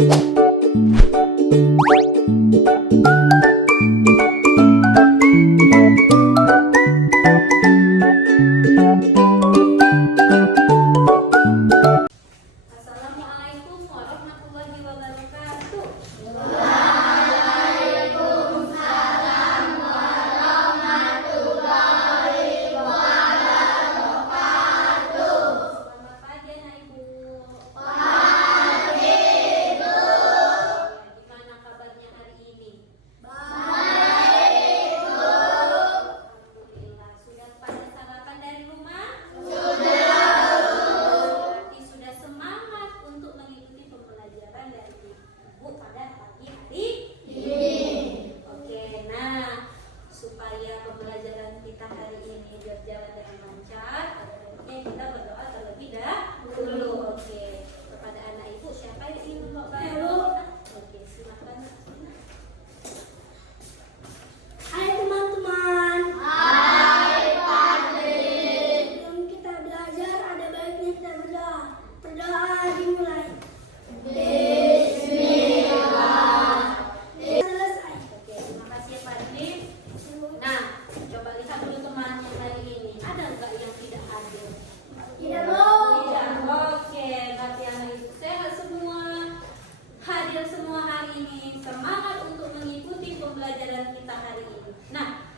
Assalamualaikum warahmatullahi wabarakatuh. Selamat pagi anak ibu. Gimana kabarnya hari ini? Alhamdulillah. Sudah pada sarapan dari rumah? Berarti sudah semangat untuk mengikuti pembelajaran dari ibu pada pagi hari ini. Oke, nah supaya pembelajaran kita hari ini berjalan dengan lancar, pada baiknya kita berdoa terlebih dahulu. Oke, kepada anak ibu siapa yang ingin berdoa? Oke, silakan. Hai teman-teman. Sebelum kita belajar, ada baiknya kita berdoa. Berdoa dimulai. Selesai. Oke, terima kasih ya Pak Adli. Nah, coba lihat dulu teman yang hari ini. Ada nggak yang tidak hadir? Tidak mau. Tidak. Oke, berarti anak ibu sehat semua. Hadir semua hari ini. Semangat untuk mengikuti pembelajaran kita hari ini. Nah,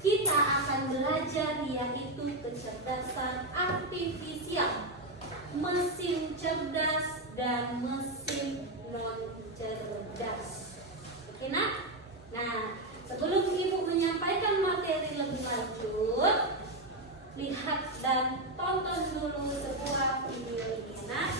kita akan belajar yaitu kecerdasan artifisial, mesin cerdas dan mesin non cerdas. Oke nak? Nah, sebelum ibu menyampaikan materi lebih lanjut, lihat dan tonton dulu sebuah video ini nak.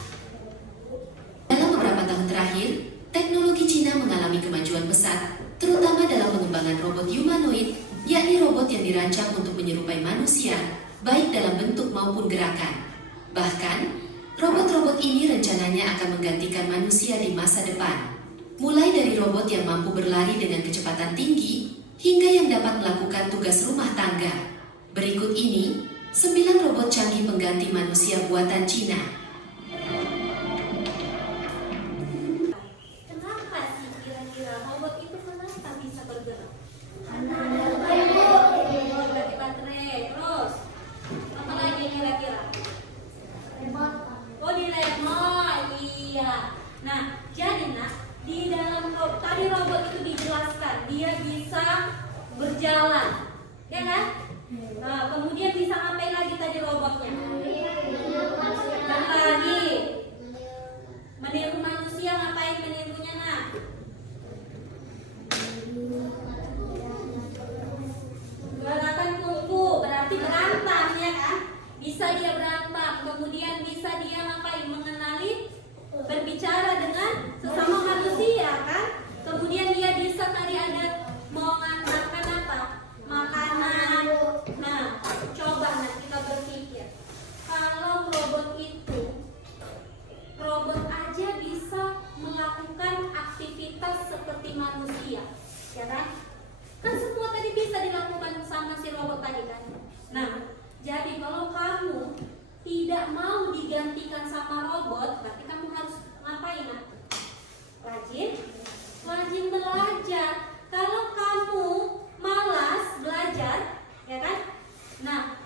Dalam beberapa tahun terakhir, teknologi Cina mengalami kemajuan pesat, terutama dalam pengembangan robot humanoid, yakni robot yang dirancang untuk menyerupai manusia, baik dalam bentuk maupun gerakan. Bahkan, robot-robot ini rencananya akan menggantikan manusia di masa depan. Mulai dari robot yang mampu berlari dengan kecepatan tinggi, hingga yang dapat melakukan tugas rumah tangga. Berikut ini, 9 robot canggih pengganti manusia buatan Cina. Kenapa sih kira-kira robot itu kenapa bisa bergerak? Berarti baterai. Terus, apa lagi kira-kira? Oh, di remote. Iya. Nah, jadi nak, di dalam tadi robot itu dijelaskan dia bisa berjalan, ya kan? Nah, kemudian bisa ngapain lagi tadi robotnya? Dan lagi meniru manusia, ngapain menirunya nak? Gerakan kungfu berarti berantem, ya kan? Bisa dia berantem, kemudian bisa dia ngapain? Mengenali, berbicara dengan sesama manusia, kan? Kemudian dia bisa tadi ada mau ngantarkan apa? Makanan. Nah, coba nanti kita berpikir, kalau robot aja bisa melakukan aktivitas seperti manusia, ya kan? Kan semua tadi bisa dilakukan sama si robot tadi kan? Nah, jadi kalau kamu tidak mau digantikan sama robot, berarti kamu harus ngapain nak? Rajin belajar. Kalau kamu malas belajar, ya kan? Nah,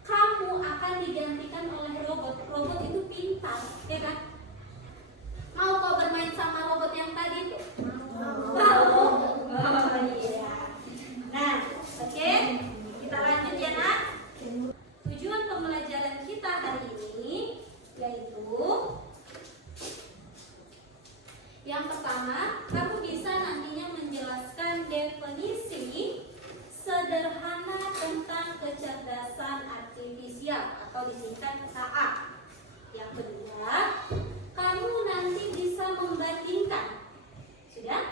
kamu akan digantikan oleh robot. Robot itu pintar, ya kan? Mau kau bermain sama robot yang tadi itu? Mau? Oh iya. Nah, oke, kita lanjut ya nak. Tujuan pembelajaran kita hari ini yaitu yang pertama, kamu bisa nantinya menjelaskan definisi sederhana tentang kecerdasan artifisial atau disingkat KA. Yang kedua, kamu nanti bisa membandingkan, sudah,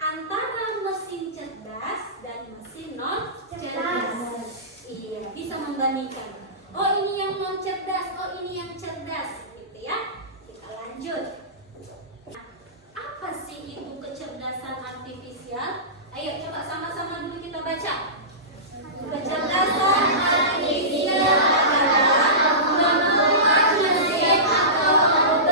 antara mesin cerdas dan mesin non cerdas. Iya, bisa membandingkan. Oh, ini yang non cerdas, oh ini yang cerdas, gitu ya. Kita lanjut. Apa sih itu kecerdasan artifisial? Ayo coba sama-sama dulu kita baca. Kecerdasan artifisial adalah kemampuan mesin atau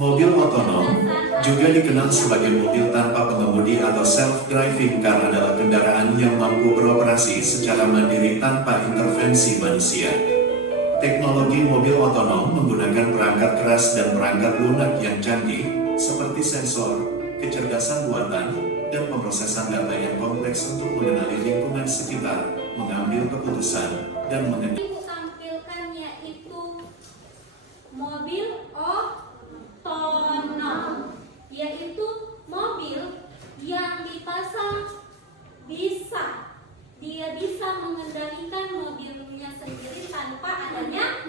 Mobil otonom juga dikenal sebagai mobil tanpa pengemudi atau self-driving car adalah kendaraan yang mampu beroperasi secara mandiri tanpa intervensi manusia. Teknologi mobil otonom menggunakan perangkat keras dan perangkat lunak yang canggih seperti sensor, kecerdasan buatan, dan pemrosesan data yang kompleks untuk mengenali lingkungan sekitar, mengambil keputusan, dan mengendalikan. Ibu tampilkan yaitu mobil otonom, yaitu mobil yang dipasang dia bisa mengendalikan mobilnya sendiri tanpa adanya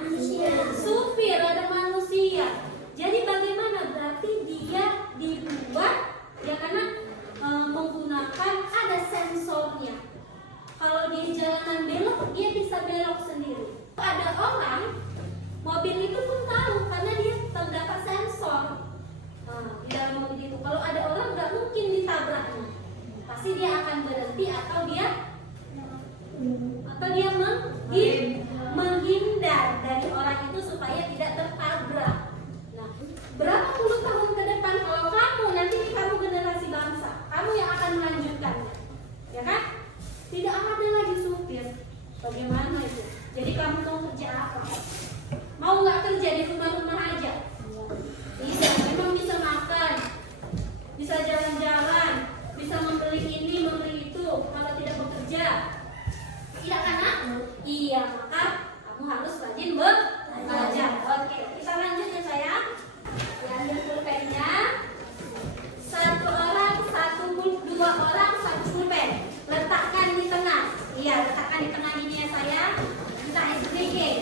supir atau manusia. Jadi bagaimana? Berarti dia dibuat ya karena menggunakan ada sensornya. Kalau di jalanan belok, dia bisa belok sendiri. Ada orang, mobil itu pun tahu karena dia terdapat sensor di dalam mobil itu. Kalau ada orang nggak mungkin ditabraknya, pasti dia akan berhenti atau dia menghindar dari orang itu supaya tidak tertabrak. Nah, berapa puluh tahun ke depan kalau kamu generasi bangsa, kamu yang akan melanjutkannya, ya kan? Tidak ada lagi supir. Bagaimana itu? Jadi kamu mau kerja apa? Mau nggak kerja di rumah-rumah aja? Tidak, memang bisa makan, bisa jalan-jalan, bisa membeli ini, membeli itu. Kalau tidak bekerja, tidak kan? Iya, maka kamu harus rajin belajar. Oke, kita lanjut ya sayang. Ambil pulpennya. Dua orang satu pulpen. Letakkan di tengah. Iya, letakkan di tengah ini ya sayang. Kita sedikit.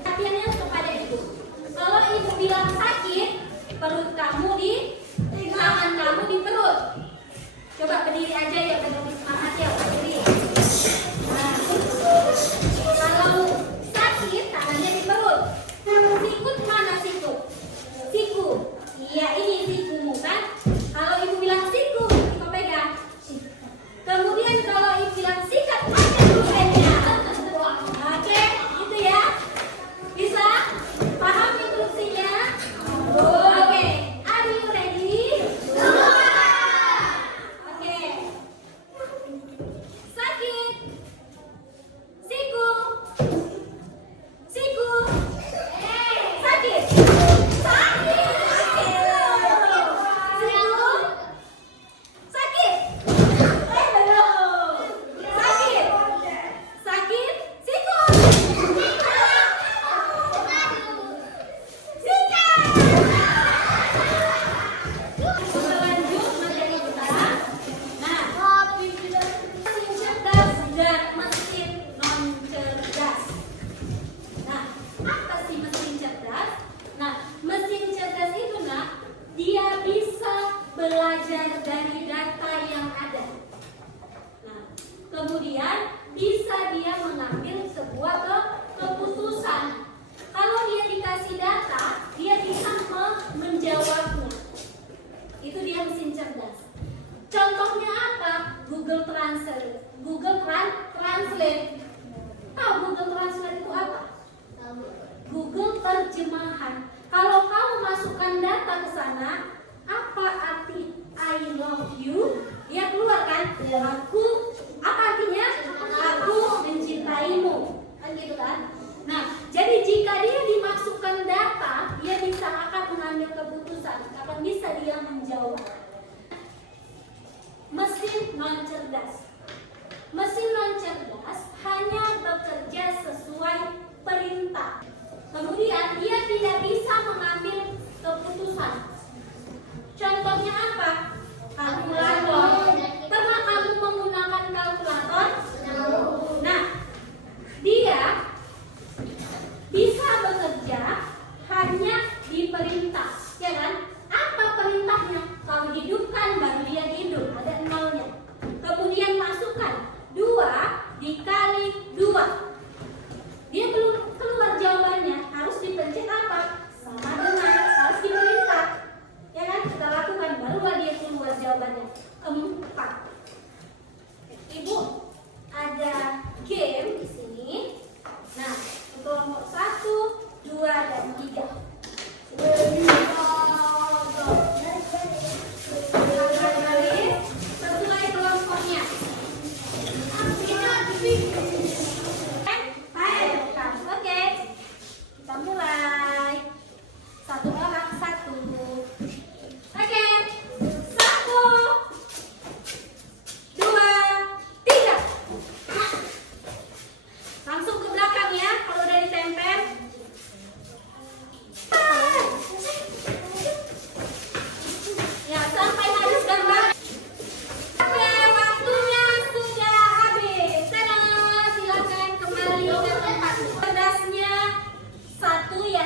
Perhatiannya kepada ibu. Kalau ibu bilang sakit, perut kamu di tangan kamu di perut. Coba berdiri aja ya, berdiri semangat ya, berdiri. Nah, kalau sakit tangannya di perut. Sikut mana sikut? Siku. Iya, ini sikumu kan? Kalau ibu bilang siku, ibu pegang. Kemudian kalau ibu bilang sikat, ambil pulpennya. Oke, gitu ya. Bisa? Paham instruksinya? Oke, are you ready? Oke. Sakit. Siku. Siku. Sakit. Sakit. Siku. Sakit. Belum. Sakit. Sakit. Siku. Sikat. Kita lanjut materi kita. Nah, mesin cerdas dan mesin non cerdas. Nah, apa sih mesin cerdas? Nah, mesin cerdas itu dia bisa belajar dari data yang ada. Nah, kemudian bisa dia mengambil sebuah keputusan. Kalau dia dikasih data, dia bisa menjawabnya. Itu dia mesin cerdas. Contohnya apa? Google Translate. Translate. Tahu Google Translate itu apa? Google terjemahan. Kalau kamu masukkan data ke sana, apa arti I love you? Dia keluar kan? Aku, apa artinya? Aku mencintaimu. Kan gitu kan? Nah, jadi jika dia dimasukkan data, dia bisa akan mengambil keputusan, akan bisa dia menjawab. Mesin non cerdas. Mesin non cerdas hanya bekerja sesuai perintah. Kemudian dia tidak bisa mengambil keputusan. Contohnya apa? Kalkulator. Pernah kamu menggunakan kalkulator? Nah, dia bisa bekerja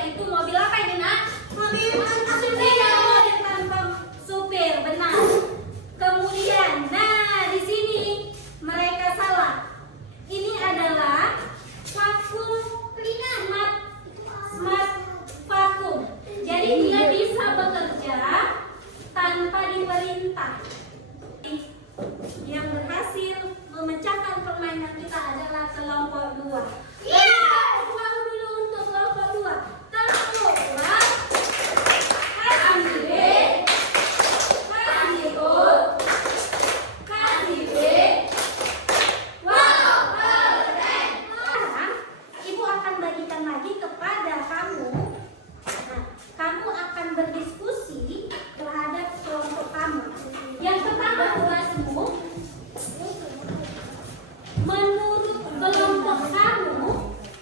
yaitu mobil apa ini nak? Mobil tanpa supir. Mobil tanpa supir, benar. Kemudian, nah di sini mereka salah. Ini adalah vakum smart vakum. Jadi dia bisa bekerja tanpa diperintah. Yang berhasil memecahkan permainan kita adalah kelompok 2. Uang dulu untuk kelompok 2. Kelompok 2. Kasih B. Kasih O. Kasih B. Wow, keren. Sekarang ibu akan bagikan lagi kepada kamu. Nah, kamu akan berdiskusi terhadap kelompok kamu. Yang pertama tugasmu, menurut kelompok kamu,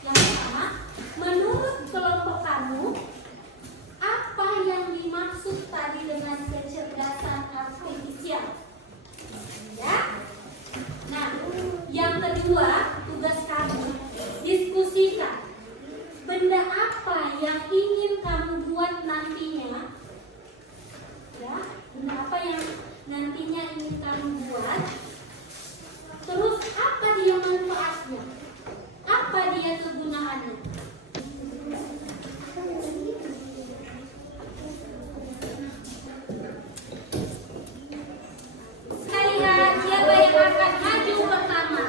yang pertama, menurut kelompok kamu, apa yang dimaksud tadi dengan kecerdasan artifisial? Ya. Nah, yang kedua, tugas kamu diskusikan benda apa yang ingin kamu buat nantinya. Ya, benda apa yang nantinya ingin kamu buat. Terus apa dia manfaatnya? Apa dia kegunaannya? Kita lihat siapa yang akan maju pertama.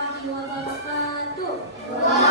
warahmatullahi wabarakatuh.